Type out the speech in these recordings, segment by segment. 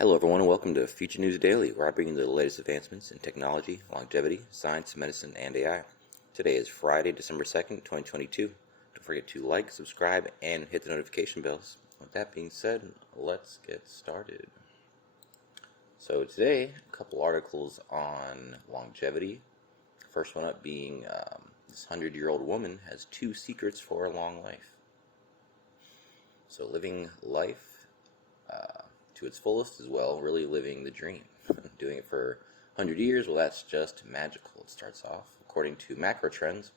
Hello everyone and welcome to Future News Daily, where I bring you the latest advancements in technology, longevity, science, medicine, and AI. Today is Friday, December 2nd, 2022. Don't forget to like, subscribe, and hit the notification bells. With that being said, let's get started. So today, a couple articles on longevity. First one up being this 100-year-old woman has 2 secrets for a long life. So living life to its fullest as well, really living the dream. Doing it for 100 years, well, that's just magical. It starts off, according to macro trends,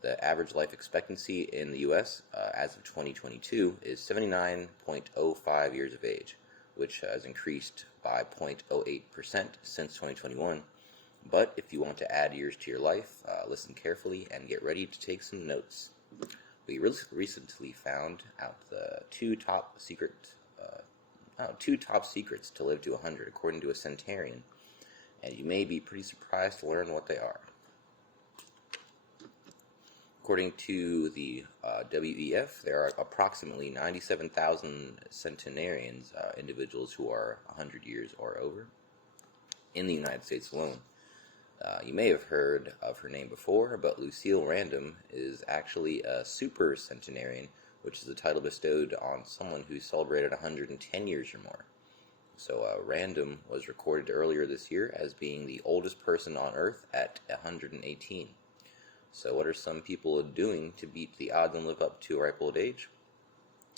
the average life expectancy in the U.S. As of 2022 is 79.05 years of age, which has increased by 0.08% since 2021. But if you want to add years to your life, listen carefully and get ready to take some notes. We recently found out the two top secrets to live to 100, according to a Centenarian, and you may be pretty surprised to learn what they are. According to the WEF, there are approximately 97,000 centenarians, individuals who are 100 years or over, in the United States alone. You may have heard of her name before, but Lucille Random is actually a super centenarian, which is a title bestowed on someone who celebrated 110 years or more. So Random was recorded earlier this year as being the oldest person on Earth at 118. So what are some people doing to beat the odds and live up to a ripe old age?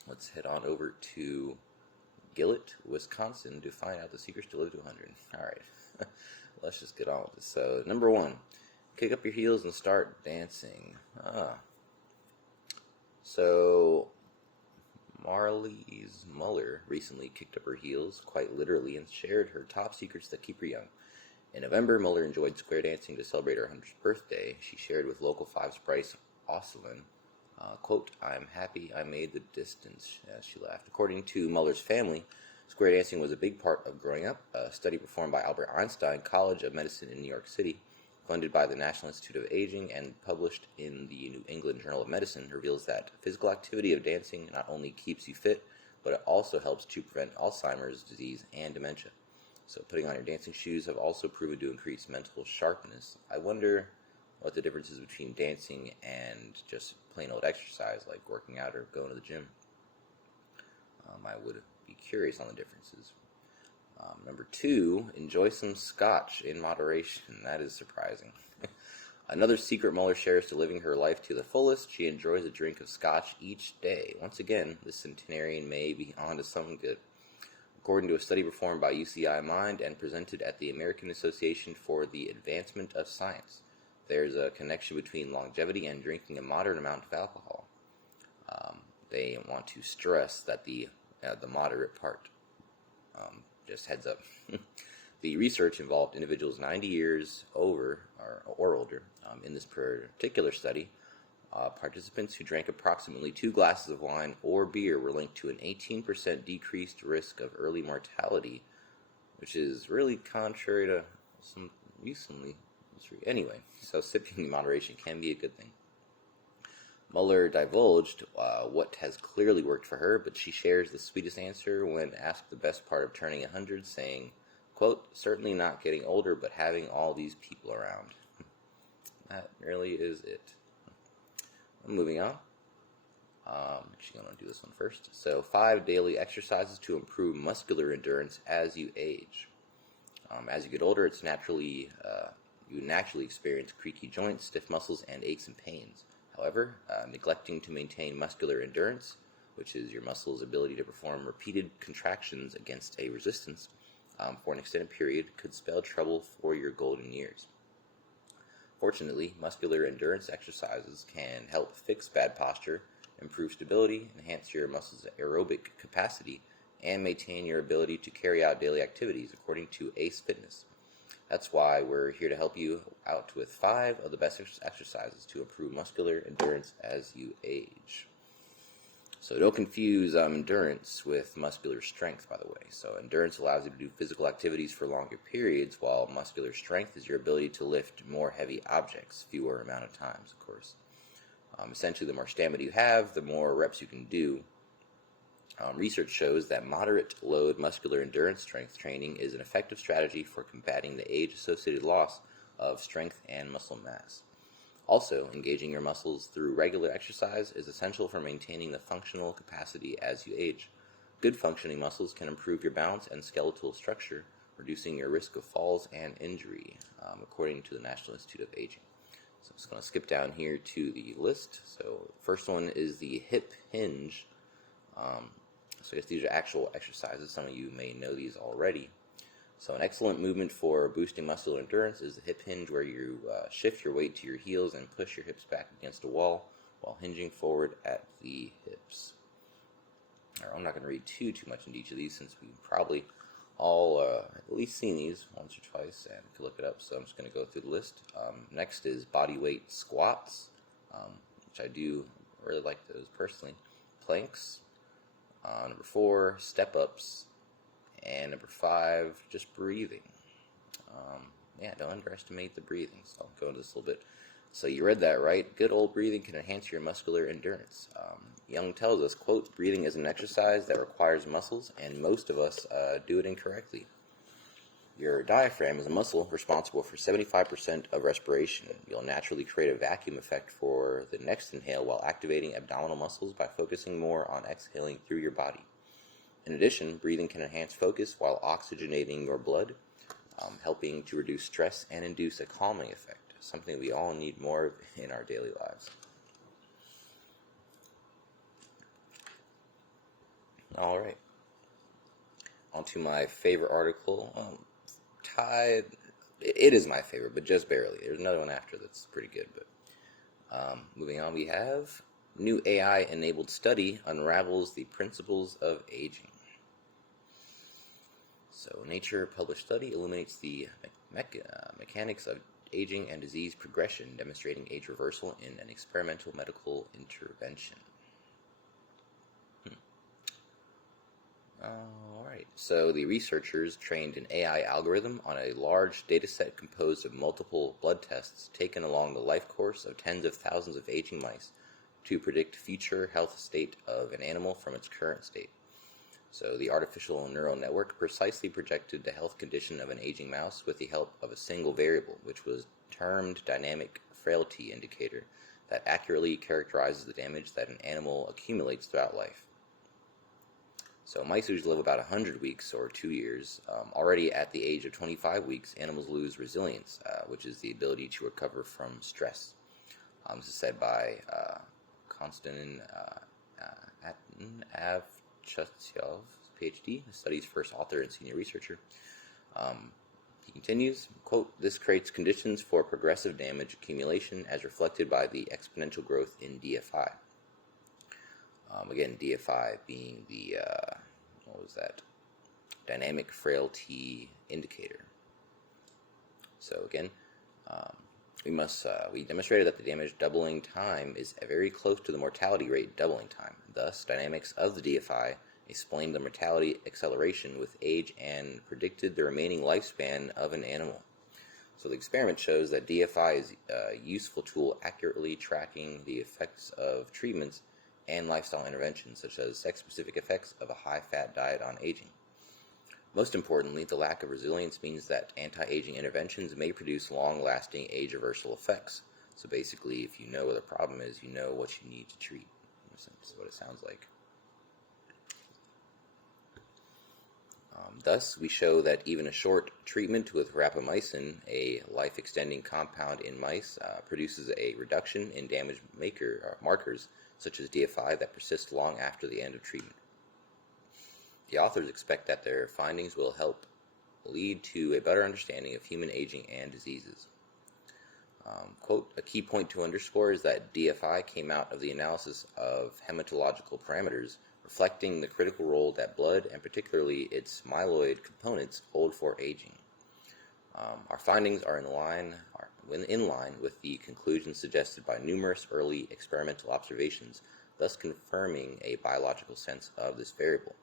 Let's head on over to Gillett, Wisconsin to find out the secrets to live to 100. Alright, let's just get on with this. So number 1, kick up your heels and start dancing. So, Marlies Muller recently kicked up her heels, quite literally, and shared her top secrets that keep her young. In November, Muller enjoyed square dancing to celebrate her 100th birthday. She shared with Local 5's Bryce Osselin, quote, "I'm happy I made the distance," as she laughed. According to Muller's family, square dancing was a big part of growing up. A study performed by Albert Einstein College of Medicine in New York City, funded by the National Institute of Aging and published in the New England Journal of Medicine, reveals that physical activity of dancing not only keeps you fit, but it also helps to prevent Alzheimer's disease and dementia. So putting on your dancing shoes have also proven to increase mental sharpness. I wonder what the difference is between dancing and just plain old exercise, like working out or going to the gym. I would be curious on the differences. Number 2, enjoy some scotch in moderation. That is surprising. Another secret Muller shares to living her life to the fullest: she enjoys a drink of scotch each day. Once again, this centenarian may be onto something good. According to a study performed by UCI Mind and presented at the American Association for the Advancement of Science, there's a connection between longevity and drinking a moderate amount of alcohol. They want to stress that the moderate part. Just heads up. The research involved individuals 90 years over or older. In this particular study, participants who drank approximately 2 glasses of wine or beer were linked to an 18% decreased risk of early mortality, which is really contrary to some recently. Anyway, so sipping in moderation can be a good thing. Muller divulged what has clearly worked for her, but she shares the sweetest answer when asked the best part of turning 100, saying, quote, "Certainly not getting older, but having all these people around." That really is it. Moving on. Actually, I'm going to do this one first. So, 5 daily exercises to improve muscular endurance as you age. As you get older, you naturally experience creaky joints, stiff muscles, and aches and pains. However, neglecting to maintain muscular endurance, which is your muscle's ability to perform repeated contractions against a resistance for an extended period, could spell trouble for your golden years. Fortunately, muscular endurance exercises can help fix bad posture, improve stability, enhance your muscle's aerobic capacity, and maintain your ability to carry out daily activities, according to Ace Fitness. That's why we're here to help you out with 5 of the best exercises to improve muscular endurance as you age. So don't confuse endurance with muscular strength, by the way. So endurance allows you to do physical activities for longer periods, while muscular strength is your ability to lift more heavy objects, fewer amount of times, of course. Essentially, the more stamina you have, the more reps you can do. Research shows that moderate load muscular endurance strength training is an effective strategy for combating the age-associated loss of strength and muscle mass. Also, engaging your muscles through regular exercise is essential for maintaining the functional capacity as you age. Good functioning muscles can improve your balance and skeletal structure, reducing your risk of falls and injury, according to the National Institute of Aging. So I'm just going to skip down here to the list. So the first one is the hip hinge. So I guess these are actual exercises. Some of you may know these already. So an excellent movement for boosting muscular endurance is the hip hinge, where you shift your weight to your heels and push your hips back against a wall while hinging forward at the hips. I'm not going to read too much into each of these, since we've probably all at least seen these once or twice and could look it up. So I'm just going to go through the list. Next is body weight squats, which I do really like those personally. Planks. Number 4, step-ups. And number 5, just breathing. Don't underestimate the breathing. So I'll go into this a little bit. So you read that right. Good old breathing can enhance your muscular endurance. Young tells us, quote, breathing is an exercise that requires muscles, and most of us do it incorrectly. Your diaphragm is a muscle responsible for 75% of respiration. You'll naturally create a vacuum effect for the next inhale while activating abdominal muscles by focusing more on exhaling through your body. In addition, breathing can enhance focus while oxygenating your blood, helping to reduce stress and induce a calming effect, something we all need more of in our daily lives. All right. On to my favorite article. Tied. It is my favorite, but just barely. There's another one after that's pretty good. But moving on, we have new AI-enabled study unravels the principles of aging. So, Nature published study illuminates the mechanics of aging and disease progression, demonstrating age reversal in an experimental medical intervention. Alright, so the researchers trained an AI algorithm on a large dataset composed of multiple blood tests taken along the life course of tens of thousands of aging mice to predict future health state of an animal from its current state. So the artificial neural network precisely projected the health condition of an aging mouse with the help of a single variable, which was termed dynamic frailty indicator, that accurately characterizes the damage that an animal accumulates throughout life. So mice usually live about 100 weeks or 2 years. Already at the age of 25 weeks, animals lose resilience, which is the ability to recover from stress. This is said by Konstantin Avchatyov, PhD, the study's first author and senior researcher. He continues, quote, this creates conditions for progressive damage accumulation as reflected by the exponential growth in DFI. Again, DFI being the, dynamic frailty indicator. So again, we demonstrated that the damage doubling time is very close to the mortality rate doubling time. Thus, dynamics of the DFI explained the mortality acceleration with age and predicted the remaining lifespan of an animal. So the experiment shows that DFI is a useful tool accurately tracking the effects of treatments and lifestyle interventions, such as sex-specific effects of a high-fat diet on aging. Most importantly, the lack of resilience means that anti-aging interventions may produce long-lasting age-reversal effects. So basically, if you know what the problem is, you know what you need to treat. That's what it sounds like. Thus, we show that even a short treatment with rapamycin, a life-extending compound in mice, produces a reduction in damage markers such as DFI that persist long after the end of treatment. The authors expect that their findings will help lead to a better understanding of human aging and diseases. Quote, a key point to underscore is that DFI came out of the analysis of hematological parameters, reflecting the critical role that blood, and particularly its myeloid components, hold for aging. Our findings are in line with the conclusions suggested by numerous early experimental observations, thus confirming a biological sense of this variable.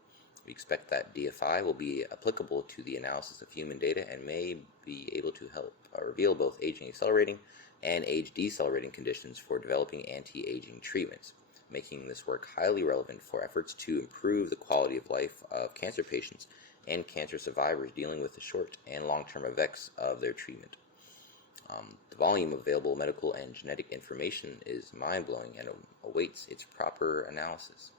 We expect that DFI will be applicable to the analysis of human data and may be able to help reveal both aging accelerating and age decelerating conditions for developing anti-aging treatments. making this work highly relevant for efforts to improve the quality of life of cancer patients and cancer survivors dealing with the short and long-term effects of their treatment. The volume of available medical and genetic information is mind-blowing and awaits its proper analysis.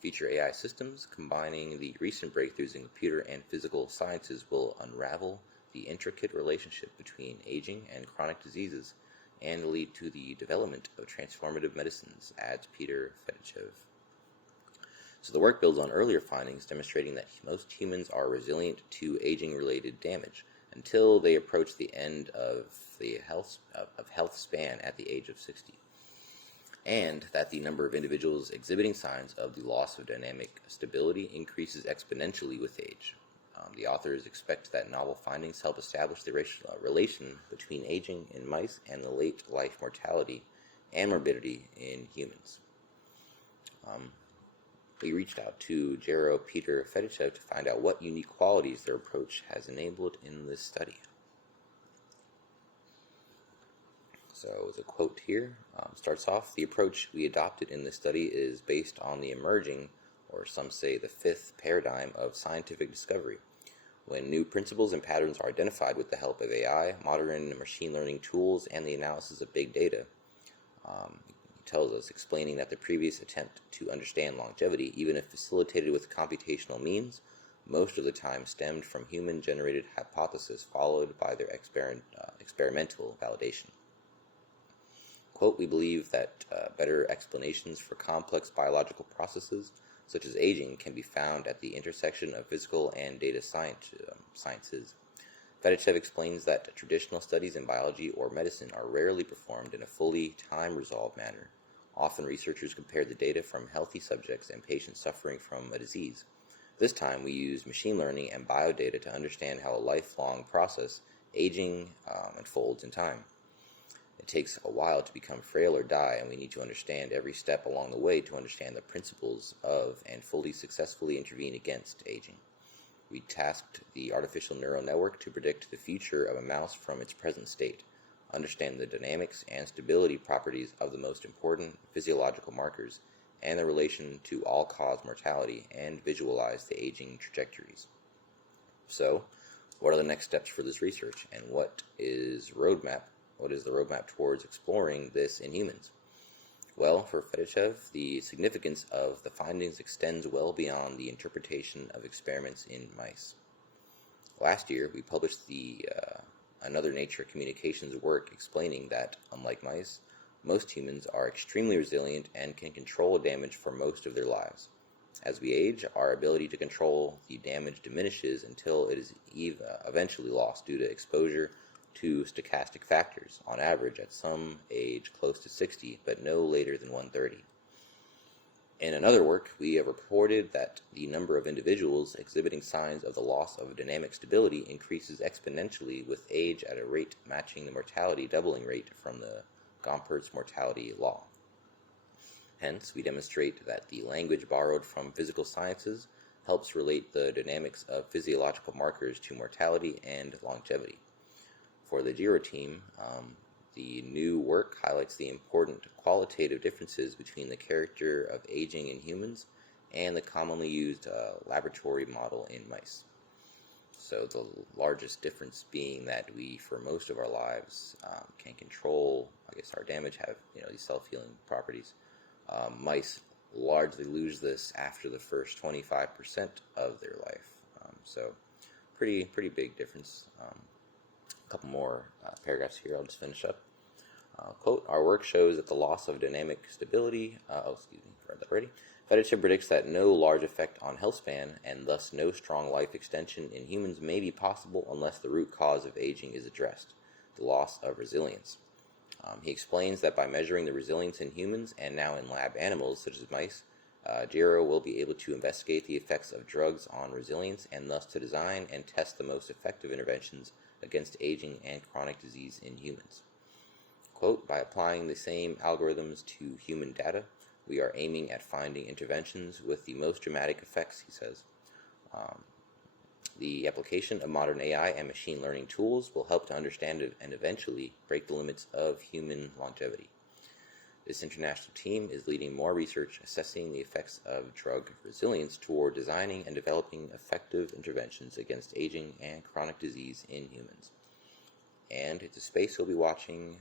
Future AI systems combining the recent breakthroughs in computer and physical sciences will unravel the intricate relationship between aging and chronic diseases and lead to the development of transformative medicines, adds Peter Fedichev. So the work builds on earlier findings demonstrating that most humans are resilient to aging-related damage until they approach the end of the health span at the age of 60, and that the number of individuals exhibiting signs of the loss of dynamic stability increases exponentially with age. The authors expect that novel findings help establish the relation between aging in mice and the late life mortality and morbidity in humans. We reached out to Jero Peter Fedichev to find out what unique qualities their approach has enabled in this study. So the quote here starts off, "The approach we adopted in this study is based on the emerging, or some say the fifth paradigm of scientific discovery. When new principles and patterns are identified with the help of AI, modern machine learning tools, and the analysis of big data," he tells us, explaining that the previous attempt to understand longevity, even if facilitated with computational means, most of the time stemmed from human-generated hypotheses followed by their experimental validation. Quote, "We believe that better explanations for complex biological processes, such as aging, can be found at the intersection of physical and data sciences. Fedichev explains that traditional studies in biology or medicine are rarely performed in a fully time-resolved manner. Often researchers compare the data from healthy subjects and patients suffering from a disease. This time we use machine learning and biodata to understand how a lifelong process, aging, unfolds in time. It takes a while to become frail or die, and we need to understand every step along the way to understand the principles of and fully successfully intervene against aging. We tasked the artificial neural network to predict the future of a mouse from its present state, understand the dynamics and stability properties of the most important physiological markers, and the relation to all-cause mortality, and visualize the aging trajectories. So, what are the next steps for this research, and what is the roadmap towards exploring this in humans? Well, for Fedichev, the significance of the findings extends well beyond the interpretation of experiments in mice. Last year, we published another Nature Communications work explaining that, unlike mice, most humans are extremely resilient and can control damage for most of their lives. As we age, our ability to control the damage diminishes until it is eventually lost due to exposure to stochastic factors, on average at some age close to 60, but no later than 130. In another work, we have reported that the number of individuals exhibiting signs of the loss of dynamic stability increases exponentially with age at a rate matching the mortality doubling rate from the Gompertz mortality law. Hence, we demonstrate that the language borrowed from physical sciences helps relate the dynamics of physiological markers to mortality and longevity. For the Jiro team, the new work highlights the important qualitative differences between the character of aging in humans and the commonly used laboratory model in mice. So the largest difference being that we, for most of our lives, can control, our damage, have these self-healing properties. Mice largely lose this after the first 25% of their life. So pretty big difference. Couple more paragraphs here. I'll just finish up. Quote, "Our work shows that the loss of dynamic stability," read that already. "Fedichev predicts that no large effect on health span, and thus no strong life extension in humans may be possible unless the root cause of aging is addressed, the loss of resilience. He explains that by measuring the resilience in humans and now in lab animals, such as mice, Jiro will be able to investigate the effects of drugs on resilience and thus to design and test the most effective interventions against aging and chronic disease in humans. Quote, "By applying the same algorithms to human data, we are aiming at finding interventions with the most dramatic effects," he says. The application of modern AI and machine learning tools will help to understand and eventually break the limits of human longevity. This international team is leading more research assessing the effects of drug resilience toward designing and developing effective interventions against aging and chronic disease in humans. And it's a space we'll be watching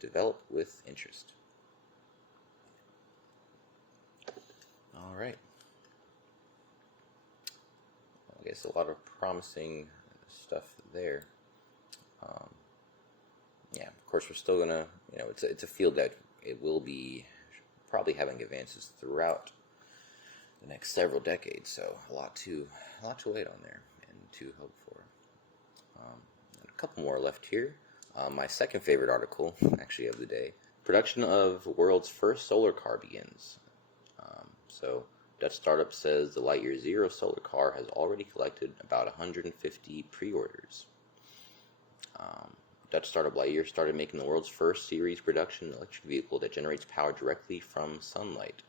develop with interest. All right. I guess a lot of promising stuff there. Of course, we're still gonna, it's a field that it will be probably having advances throughout the next several decades. So a lot to wait on there and to hope for. A couple more left here. My second favorite article, actually, of the day: production of world's first solar car begins. So Dutch startup says the Lightyear Zero solar car has already collected about 150 pre-orders. Dutch startup Lightyear started making the world's first series production electric vehicle that generates power directly from sunlight.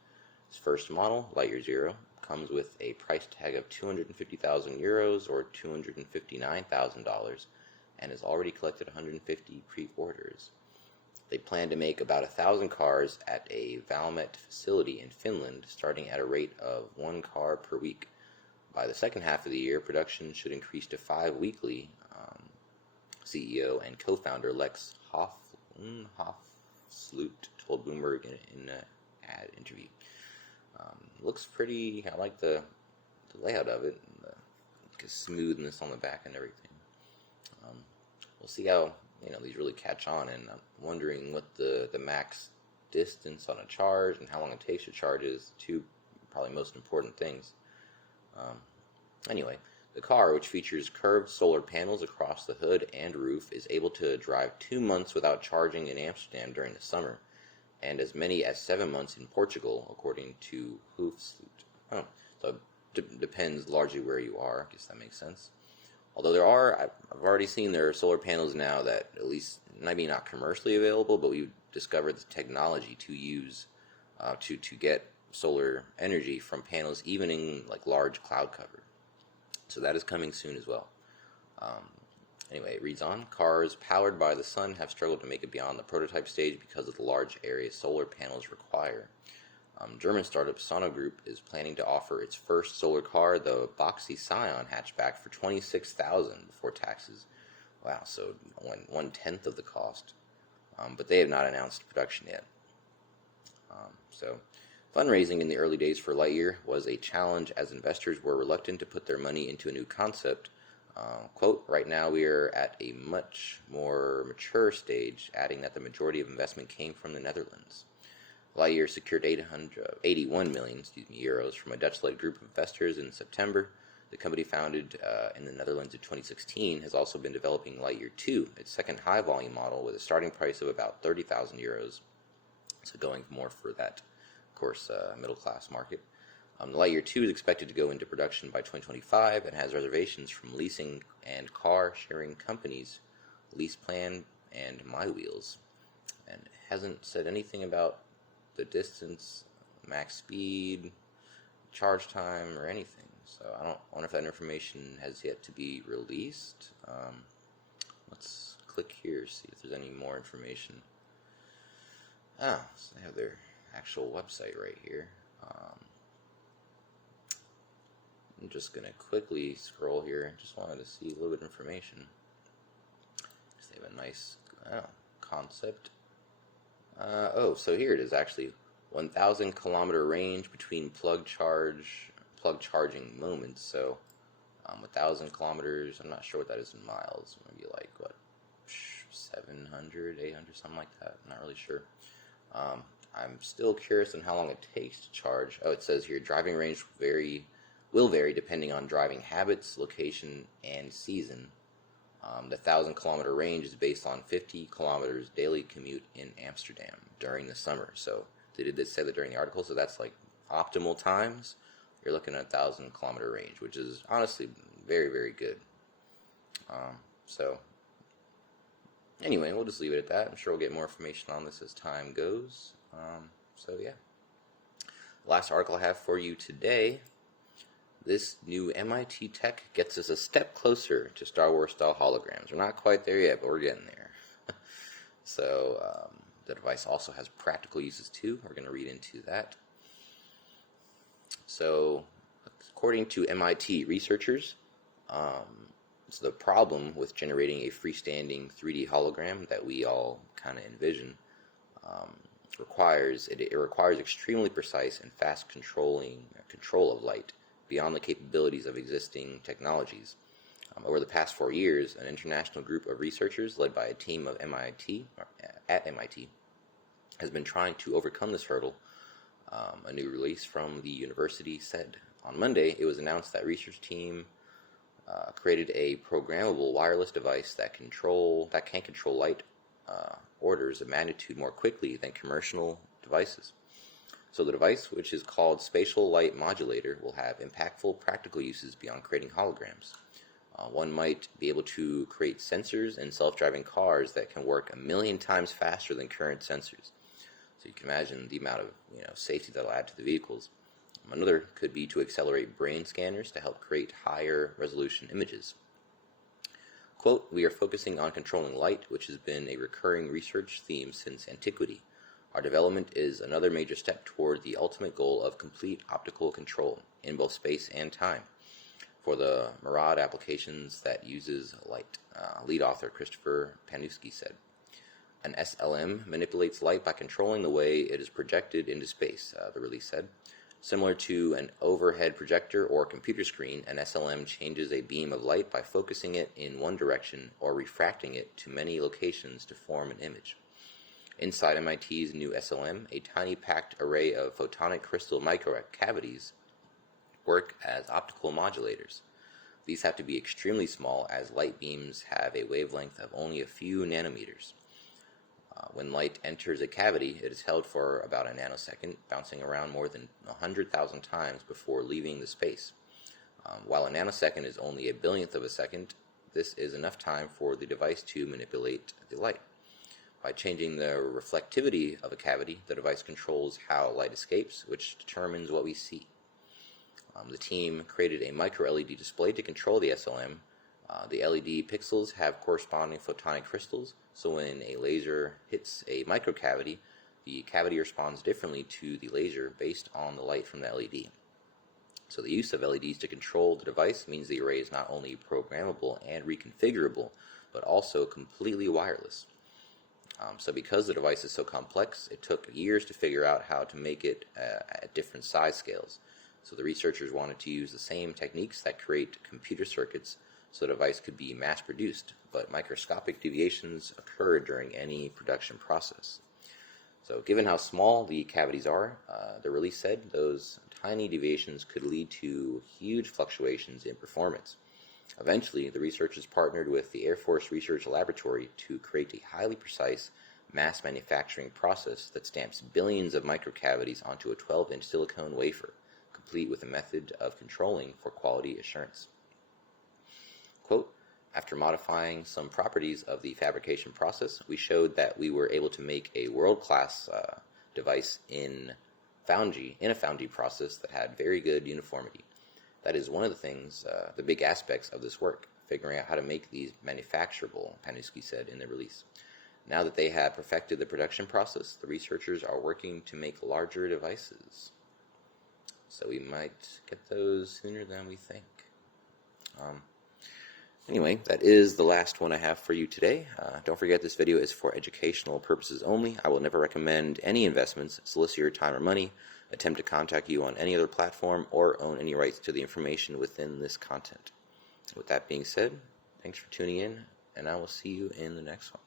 Its first model, Lightyear Zero, comes with a price tag of €250,000 or $259,000 and has already collected 150 pre-orders. They plan to make about 1,000 cars at a Valmet facility in Finland, starting at a rate of 1 car per week. By the second half of the year, production should increase to 5 weekly. CEO and co-founder Lex Hofsloot told Bloomberg in an ad interview. Looks pretty. I like the layout of it, and the smoothness on the back and everything. We'll see how these really catch on, and I'm wondering what the max distance on a charge and how long it takes to charge is two probably most important things. Anyway, the car, which features curved solar panels across the hood and roof, is able to drive 2 months without charging in Amsterdam during the summer, and as many as 7 months in Portugal, according to Hofsloot. So it depends largely where you are. I guess that makes sense. Although I've already seen there are solar panels now that, at least maybe not commercially available, but we've discovered the technology to use to get solar energy from panels, even in like large cloud cover. So that is coming soon as well. Anyway, it reads on. Cars powered by the sun have struggled to make it beyond the prototype stage because of the large area solar panels require. German startup Sono Group is planning to offer its first solar car, the Boxy Scion hatchback, for $26,000 before taxes. Wow, so 1/10 of the cost. But they have not announced production yet. So fundraising in the early days for Lightyear was a challenge as investors were reluctant to put their money into a new concept. Quote, right now we are at a much more mature stage, adding that the majority of investment came from the Netherlands. Lightyear secured 81 million euros from a Dutch-led group of investors in September. The company, founded in the Netherlands in 2016, has also been developing Lightyear 2, its second high-volume model, with a starting price of about 30,000 euros. So going more for that, of course, middle-class market. The Lightyear 2 is expected to go into production by 2025 and has reservations from leasing and car-sharing companies, LeasePlan and MyWheels. And it hasn't said anything about the distance, max speed, charge time, or anything. So I wonder if that information has yet to be released. Let's click here, see if there's any more information. So they have their actual website right here. I'm just going to quickly scroll here. Just wanted to see a little bit of information. They have a nice concept. So here it is, actually. 1,000 kilometer range between plug charging moments. So 1,000 kilometers, I'm not sure what that is in miles. Maybe like 700, 800, something like that. I'm not really sure. I'm still curious on how long it takes to charge. It says here driving range will vary depending on driving habits, location, and season. The 1,000 kilometer range is based on 50 kilometers daily commute in Amsterdam during the summer. So they did say that during the article, so that's like optimal times. You're looking at 1,000 kilometer range, which is honestly very, very good. So anyway, we'll just leave it at that. I'm sure we'll get more information on this as time goes. So yeah. Last article I have for you today. This new MIT tech gets us a step closer to Star Wars style holograms. We're not quite there yet, but we're getting there. So The device also has practical uses too. We're going to read into that. So, according to MIT researchers, so the problem with generating a freestanding 3D hologram that we all kind of envision requires extremely precise and fast control of light beyond the capabilities of existing technologies. Over the past 4 years, an international group of researchers led by a team of at MIT has been trying to overcome this hurdle. A new release from the university said on Monday it was announced that research team created a programmable wireless device that can control light orders of magnitude more quickly than commercial devices. So the device, which is called Spatial Light Modulator, will have impactful practical uses beyond creating holograms. One might be able to create sensors in self-driving cars that can work 1,000,000 times faster than current sensors. So you can imagine the amount of safety that'll add to the vehicles. Another could be to accelerate brain scanners to help create higher resolution images. Quote, "We are focusing on controlling light, which has been a recurring research theme since antiquity. Our development is another major step toward the ultimate goal of complete optical control in both space and time for the Murad applications that uses light," lead author Christopher Panuski said. An SLM manipulates light by controlling the way it is projected into space, the release said. Similar to an overhead projector or computer screen, an SLM changes a beam of light by focusing it in one direction or refracting it to many locations to form an image. Inside MIT's new SLM, a tiny packed array of photonic crystal microcavities work as optical modulators. These have to be extremely small, as light beams have a wavelength of only a few nanometers. When light enters a cavity, it is held for about a nanosecond, bouncing around more than 100,000 times before leaving the space. While a nanosecond is only a billionth of a second, this is enough time for the device to manipulate the light. By changing the reflectivity of a cavity, the device controls how light escapes, which determines what we see. The team created a micro-LED display to control the SLM. The LED pixels have corresponding photonic crystals, so when a laser hits a microcavity, the cavity responds differently to the laser based on the light from the LED. So the use of LEDs to control the device means the array is not only programmable and reconfigurable, but also completely wireless. So because the device is so complex, it took years to figure out how to make it at different size scales. So the researchers wanted to use the same techniques that create computer circuits so the device could be mass-produced, but microscopic deviations occur during any production process. So given how small the cavities are, the release said those tiny deviations could lead to huge fluctuations in performance. Eventually, the researchers partnered with the Air Force Research Laboratory to create a highly precise mass manufacturing process that stamps billions of microcavities onto a 12-inch silicone wafer, complete with a method of controlling for quality assurance. Quote, "After modifying some properties of the fabrication process, we showed that we were able to make a world-class device in a foundry process that had very good uniformity. That is one of the things, the big aspects of this work, figuring out how to make these manufacturable," Panuski said in the release. Now that they have perfected the production process, the researchers are working to make larger devices. So we might get those sooner than we think. Anyway, that is the last one I have for you today. Don't forget this video is for educational purposes only. I will never recommend any investments, solicit your time or money, attempt to contact you on any other platform, or own any rights to the information within this content. With that being said, thanks for tuning in, and I will see you in the next one.